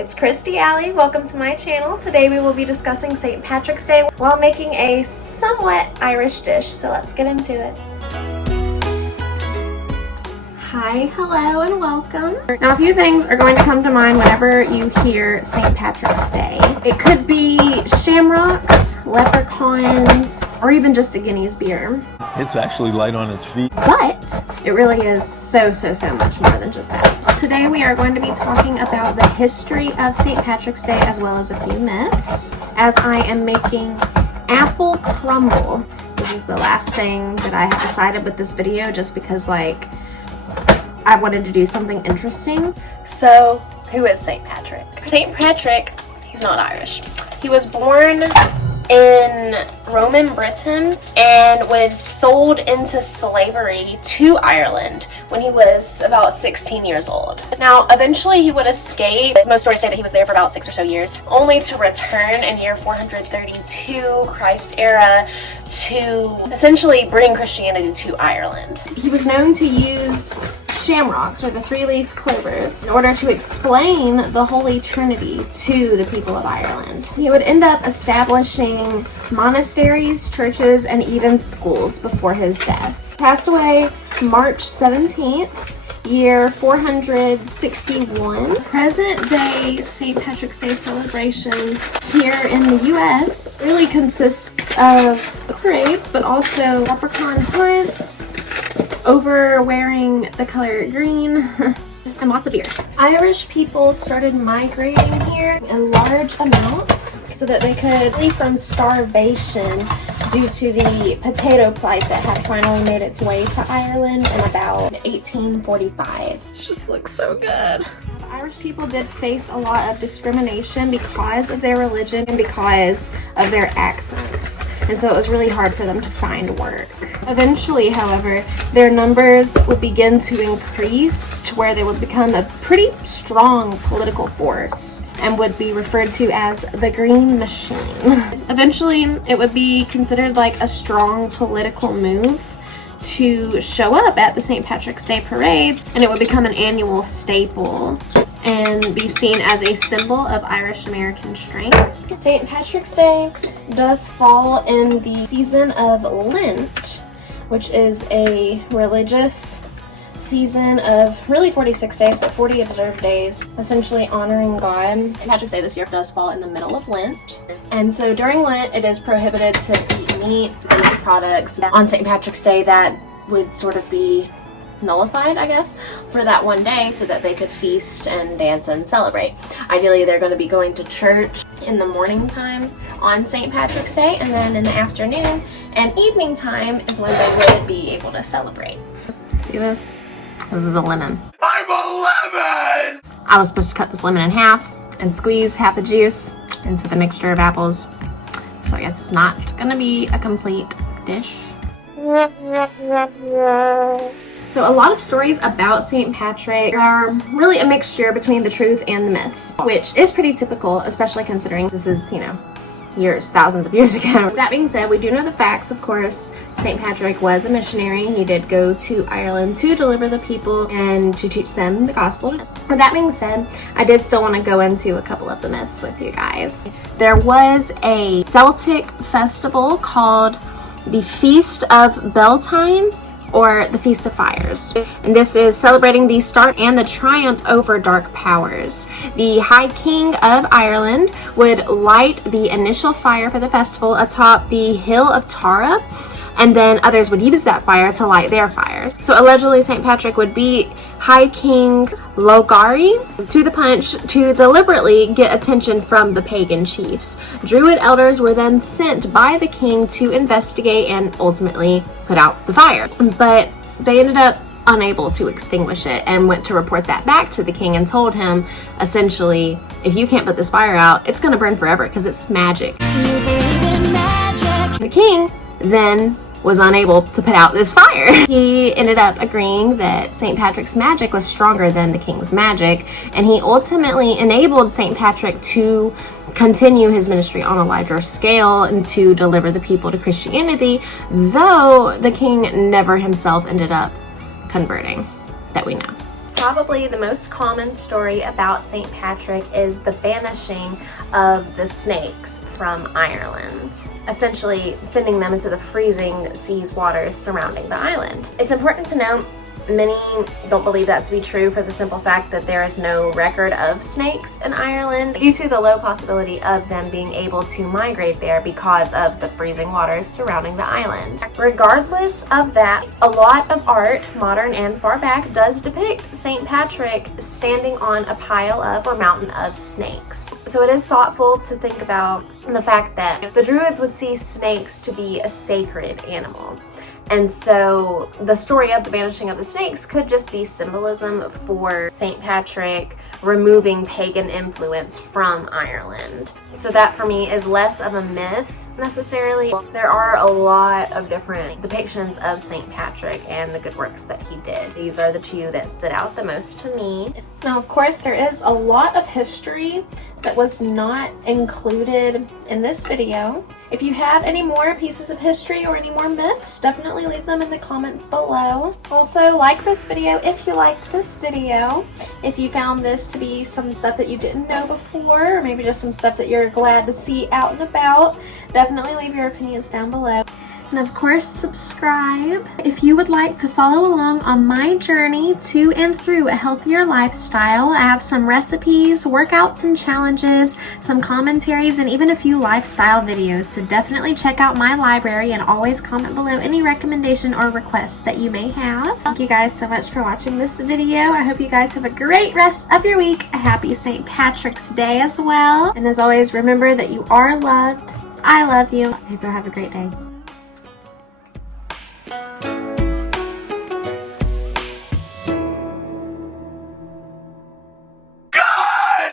It's ItsKristiiAly. Welcome to my channel. Today we will be discussing St. Patrick's Day while making a somewhat Irish dish, so let's get into it. Hi, hello, and welcome. Now, a few things are going to come to mind whenever you hear St. Patrick's Day. It could be shamrocks, leprechauns, or even just a Guinness beer. It's actually light on its feet. But it really is so much more than just that. So today we are going to be talking about the history of St. Patrick's Day as well as a few myths, as I am making apple crumble. This is the last thing that I have decided with this video, just because I wanted to do something interesting. So, who is St. Patrick? St. Patrick, he's not Irish. He was born in Roman Britain and was sold into slavery to Ireland when he was about 16 years old. Now, eventually he would escape. Most stories say that he was there for about 6 or so years, only to return in year 432 Christ era to essentially bring Christianity to Ireland. He was known to use shamrocks, or the three-leaf clovers, in order to explain the Holy Trinity to the people of Ireland. He would end up establishing monasteries, churches, and even schools before his death. He passed away March 17th, year 461. Present-day St. Patrick's Day celebrations here in the U.S. really consists of parades, but also leprechaun hunts, over wearing the color green, and lots of beer. Irish people started migrating here in large amounts so that they could flee from starvation due to the potato plight that had finally made its way to Ireland in about 1845. This just looks so good. Irish people did face a lot of discrimination because of their religion and because of their accents, and so it was really hard for them to find work. Eventually, however, their numbers would begin to increase to where they would become a pretty strong political force and would be referred to as the Green Machine. Eventually, it would be considered like a strong political move to show up at the St. Patrick's Day parades, and it would become an annual staple and be seen as a symbol of Irish American strength. St. Patrick's Day does fall in the season of Lent, which is a religious season of really 46 days, but 40 observed days, essentially honoring God. St. Patrick's Day this year does fall in the middle of Lent, and so during Lent it is prohibited to eat meat and meat products. On St. Patrick's Day that would sort of be nullified, I guess, for that one day so that they could feast and dance and celebrate. Ideally, they're going to be going to church in the morning time on St. Patrick's Day, and then in the afternoon and evening time is when they would be able to celebrate. See this? This is a lemon. I'm a lemon! I was supposed to cut this lemon in half and squeeze half the juice into the mixture of apples, so I guess it's not going to be a complete dish. So a lot of stories about St. Patrick are really a mixture between the truth and the myths, which is pretty typical, especially considering this is, years, thousands of years ago. That being said, we do know the facts, of course. St. Patrick was a missionary. He did go to Ireland to deliver the people and to teach them the gospel. With that being said, I did still want to go into a couple of the myths with you guys. There was a Celtic festival called the Feast of Beltane, or the Feast of Fires. And this is celebrating the start and the triumph over dark powers. The High King of Ireland would light the initial fire for the festival atop the hill of Tara, and then others would use that fire to light their fires. So allegedly St. Patrick would beat High King Logari to the punch to deliberately get attention from the pagan chiefs. Druid elders were then sent by the king to investigate and ultimately put out the fire. But they ended up unable to extinguish it and went to report that back to the king and told him, essentially, if you can't put this fire out, it's going to burn forever because it's magic. Do you believe in magic? The king then was unable to put out this fire. He ended up agreeing that St. Patrick's magic was stronger than the king's magic, and he ultimately enabled St. Patrick to continue his ministry on a larger scale and to deliver the people to Christianity, though the king never himself ended up converting, that we know. Probably the most common story about St. Patrick is the banishing of the snakes from Ireland, essentially sending them into the freezing seas waters surrounding the island. It's important to note many don't believe that to be true for the simple fact that there is no record of snakes in Ireland due to the low possibility of them being able to migrate there because of the freezing waters surrounding the island. Regardless of that, a lot of art, modern and far back, does depict St. Patrick standing on a pile of or mountain of snakes. So it is thoughtful to think about the fact that the Druids would see snakes to be a sacred animal. And so the story of the banishing of the snakes could just be symbolism for St. Patrick removing pagan influence from Ireland. So that for me is less of a myth necessarily. There are a lot of different depictions of St. Patrick and the good works that he did. These are the two that stood out the most to me. Now, of course, there is a lot of history that was not included in this video. If you have any more pieces of history or any more myths, definitely leave them in the comments below. Also, like this video if you liked this video. If you found this to be some stuff that you didn't know before, or maybe just some stuff that you're glad to see out and about, definitely leave your opinions down below. And of course, subscribe. If you would like to follow along on my journey to and through a healthier lifestyle, I have some recipes, workouts and challenges, some commentaries, and even a few lifestyle videos. So definitely check out my library and always comment below any recommendation or requests that you may have. Thank you guys so much for watching this video. I hope you guys have a great rest of your week. A happy St. Patrick's Day as well. And as always, remember that you are loved. I love you. I hope you have a great day.